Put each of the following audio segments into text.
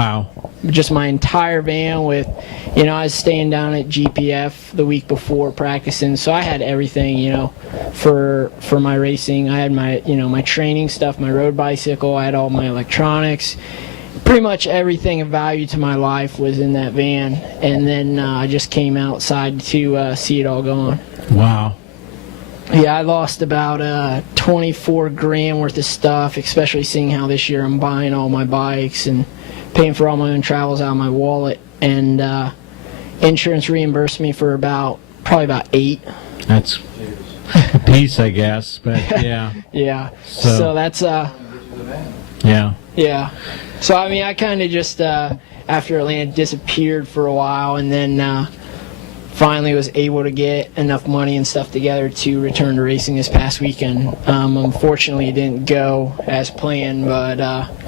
Wow. Just my entire van with, I was staying down at GPF the week before practicing, so I had everything, for my racing. I had my, my training stuff, my road bicycle, I had all my electronics. Pretty much everything of value to my life was in that van, and then I just came outside to see it all gone. Wow. Yeah, I lost about 24 grand worth of stuff, especially seeing how this year I'm buying all my bikes and paying for all my own travels out of my wallet, and insurance reimbursed me for probably about 8. That's a piece, I guess, but yeah. Yeah. So that's yeah. Yeah. So I kind of just after Atlanta disappeared for a while, and then finally was able to get enough money and stuff together to return to racing this past weekend. Unfortunately, it didn't go as planned, but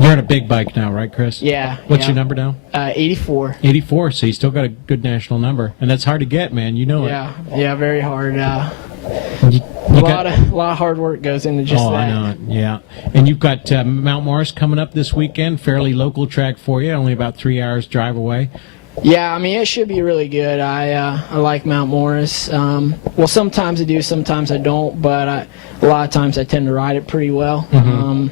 you're on a big bike now, right, Chris? Yeah. What's your number now? 84. 84. So you still got a good national number, and that's hard to get, man. You know it. Yeah, very hard. You a lot of hard work goes into just that. I know it. Yeah. And you've got Mount Morris coming up this weekend, fairly local track for you, only about 3 hours drive away. Yeah, it should be really good. I like Mount Morris. Well, sometimes I do, sometimes I don't, but a lot of times I tend to ride it pretty well. Mm-hmm.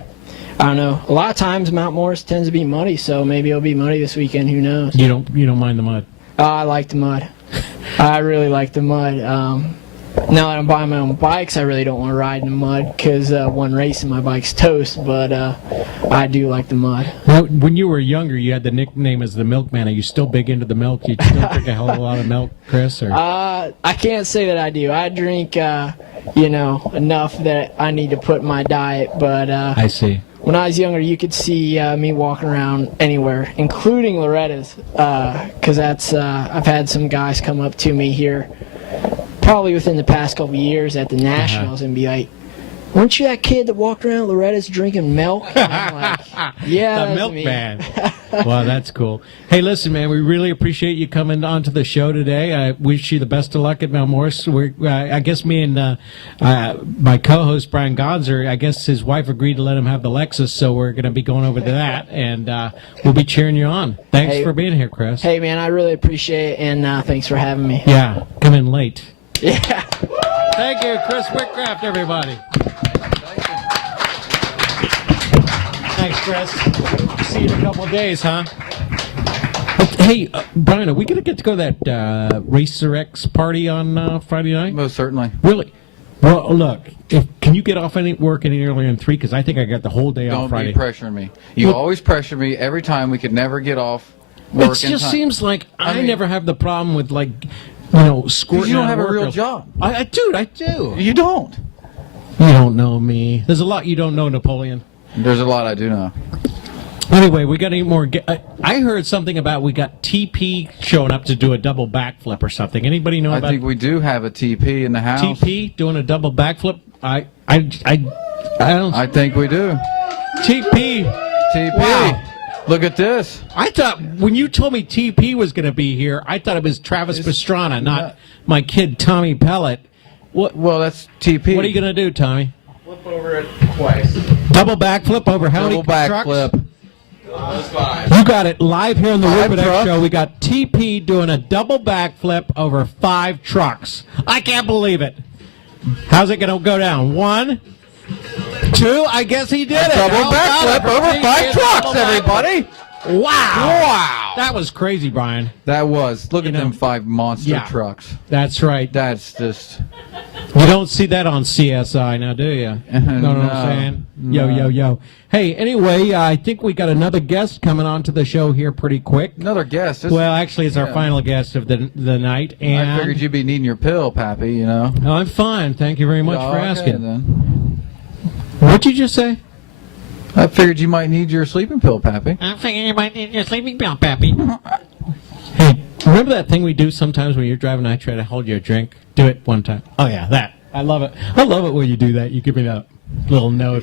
I don't know. A lot of times Mount Morris tends to be muddy, so maybe it'll be muddy this weekend. Who knows? You don't mind the mud? I like the mud. I really like the mud. Now that I'm buying my own bikes, I really don't want to ride in the mud because one race and my bike's toast, but I do like the mud. Now, when you were younger, you had the nickname as the Milkman. Are you still big into the milk? You still drink a hell of a lot of milk, Chris? Or? I can't say that I do. I drink, enough that I need to put in my diet, but I see. When I was younger, you could see me walking around anywhere, including Loretta's, because I've had some guys come up to me here probably within the past couple years at the Nationals and be like, weren't you that kid that walked around Loretta's drinking milk? And I'm like, yeah, the milkman. Well, that's cool. Hey, listen, man, we really appreciate you coming onto the show today. I wish you the best of luck at Mount Morris. I guess me and my co-host, Brian Gonzer, I guess his wife agreed to let him have the Lexus, so we're going to be going over to that, and we'll be cheering you on. Thanks for being here, Chris. Hey, man, I really appreciate it, and thanks for having me. Yeah, come in late. Yeah. Thank you, Chris Whitcraft, everybody. Thanks, Chris. See you in a couple of days, huh? Hey, Brian, are we going to get to go to that Racer X party on Friday night? Most certainly. Really? Well, look, can you get off work any earlier than 3? Because I think I got the whole day off Friday. Don't be pressuring me. You always pressure me every time. We could never get off work. It just seems like I never have the problem with, like, squirting. You don't have a real job. I do. You don't. You don't know me. There's a lot you don't know, Napoleon. There's a lot I do know. Anyway, we got any more? I heard something about we got TP showing up to do a double backflip or something. Anybody know about? I think we do have a TP in the house. TP doing a double backflip. I don't. I think we do. TP. Wow. Look at this. I thought when you told me TP was going to be here, I thought it was Travis Pastrana, not my kid Tommy Pellet. What? Well, that's TP. What are you going to do, Tommy? Flip over it twice. Double backflip over how many trucks? Double backflip. 5. You got it live here on the 5 Rupert X trucks. Show. We got TP doing a double backflip over 5 trucks. I can't believe it. How's it going to go down? 1, 2. I guess he did it. Double backflip over 5 trucks, everybody. Wow. That was crazy, Brian. That was. Look at them 5 monster trucks. That's right. That's just... You don't see that on CSI now, do you? Know what I'm saying? Yo. Hey, anyway, I think we got another guest coming on to the show here pretty quick. Another guest? Well, actually, it's our final guest of the night. And I figured you'd be needing your pill, Pappy, you know. Oh, I'm fine. Thank you very much for asking. Then. What'd you just say? I figured you might need your sleeping pill, Pappy. I figured you might need your sleeping pill, Pappy. Hey, remember that thing we do sometimes when you're driving and I try to hold you a drink? Do it one time. Oh, yeah, that. I love it. I love it when you do that. You give me that little note.